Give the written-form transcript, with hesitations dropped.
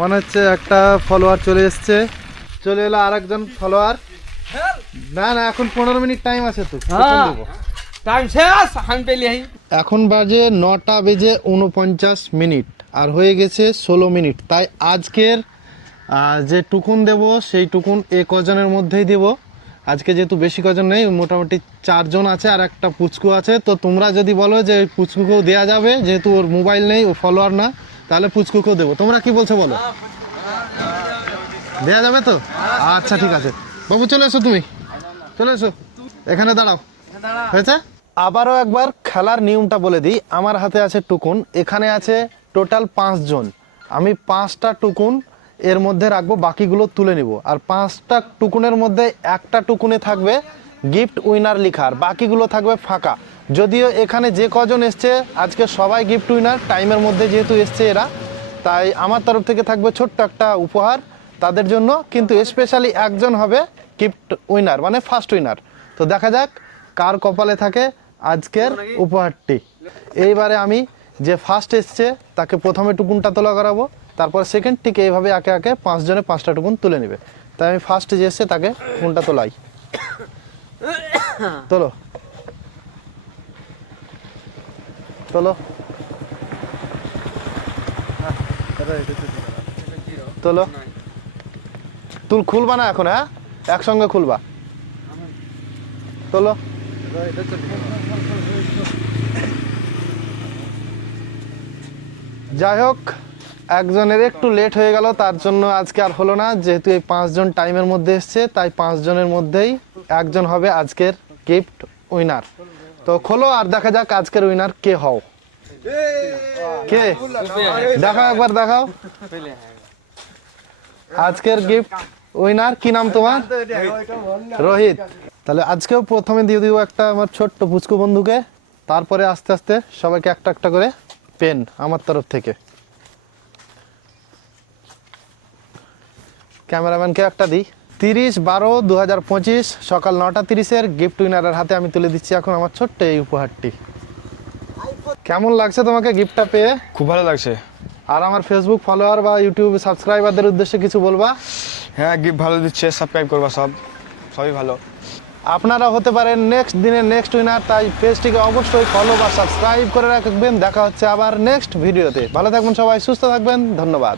মনে হচ্ছে একটা ফলোয়ার চলে এসছে, চলে এলো আরেকজন ফলোয়ার। না না, এখন 15 মিনিট টাইম আছে তো, টাইম শেষ আমি পেলি। এখন বাজে 9:49 আর হয়ে গেছে 16 মিনিট। তাই আজকের যে টুকুন দেব সেই টুকুন এ কজনের মধ্যেই দেব। আজকে যেহেতু বেশি কজন নেই, মোটামুটি 4 জন আছে আর একটা পুচকু আছে। তো তোমরা যদি বলো যে পুচকুকেও দেওয়া যাবে, যেহেতু ওর মোবাইল নেই, ও ফলোয়ার না, তাহলে পুচকুকেও দেবো। তোমরা কি বলছো বলো? দেওয়া যাবে তো? আচ্ছা ঠিক আছে বাবু, চলে এসো, তুমি চলে এসো, এখানে দাঁড়াও। হয়েছে? আবারও একবার খেলার নিয়মটা বলে দিই। আমার হাতে আছে টুকুন, এখানে আছে টোটাল 5 জন। আমি 5টা টুকুন এর মধ্যে রাখবো, বাকিগুলো তুলে নিব। আর 5টা টুকুনের মধ্যে একটা টুকুনে থাকবে গিফট উইনার লেখা, আর বাকিগুলো থাকবে ফাঁকা। যদিও এখানে যে কজন এসছে আজকে সবাই গিফট উইনার, টাইমের মধ্যে যেহেতু এসছে এরা, তাই আমার তরফ থেকে থাকবে ছোট্ট একটা উপহার তাদের জন্য। কিন্তু স্পেশালি একজন হবে গিফট উইনার, মানে ফার্স্ট উইনার। তো দেখা যাক কার কপালে থাকে আজকের উপহারটি। এইবারে আমি যে ফার্স্ট এসছে তাকে প্রথমে টুকুনটা তোলা করাবো, তারপর সেকেন্ডটিকে এইভাবে একে একে 5 জনে 5টা টুকুন তুলে নেবে। তাই আমি ফার্স্ট যে এসছে তাকে টুকুনটা তোলাই। তোলো তোলো তোলো, তুল খুলবা না এখন, হ্যাঁ একসঙ্গে খুলবা। তোলো। যাই হোক, একজনের একটু লেট হয়ে গেল, তার জন্য আজকে আর হলো না। যেহেতু এই 5 জন টাইমের মধ্যে এসছে, তাই 5 জনের মধ্যেই একজন হবে আজকের গিফট উইনার। তো খোলো আর দেখা যাক আজকের উইনার কে হও। কে দেখাও, একবার দেখাও আজকের গিফট উইনার। কি নাম তোমার? রোহিত। তাহলে আজকেও প্রথমে দিয়ে দিব একটা আমার ছোট্ট পুচকু বন্ধুকে, তারপরে আস্তে আস্তে সবাইকে একটা একটা করে পেন আমার তরফ থেকে। ক্যামেরাম্যানকে একটা দিই। 30/12/2025 সকাল 9:30 গিফট উইনারের হাতে আমি তুলে দিচ্ছি এখন আমার ছোট্ট এই উপহারটি। কেমন লাগছে তোমাকে গিফটটা পেয়ে? খুব ভালো লাগছে। আর আমার ফেসবুক ফলোয়ার বা ইউটিউব সাবস্ক্রাইবারদের উদ্দেশ্যে কিছু বলবা? হ্যাঁ, গিফট ভালো দিচ্ছে, সাবস্ক্রাইব করবা, সবই ভালো। আপনারা হতে পারেন নেক্সট দিনের নেক্সট উইনার, তাই পেজটিকে অবশ্যই ফলো বা সাবস্ক্রাইব করে রাখবেন। দেখা হচ্ছে আবার নেক্সট ভিডিওতে। ভালো থাকবেন সবাই, সুস্থ থাকবেন, ধন্যবাদ।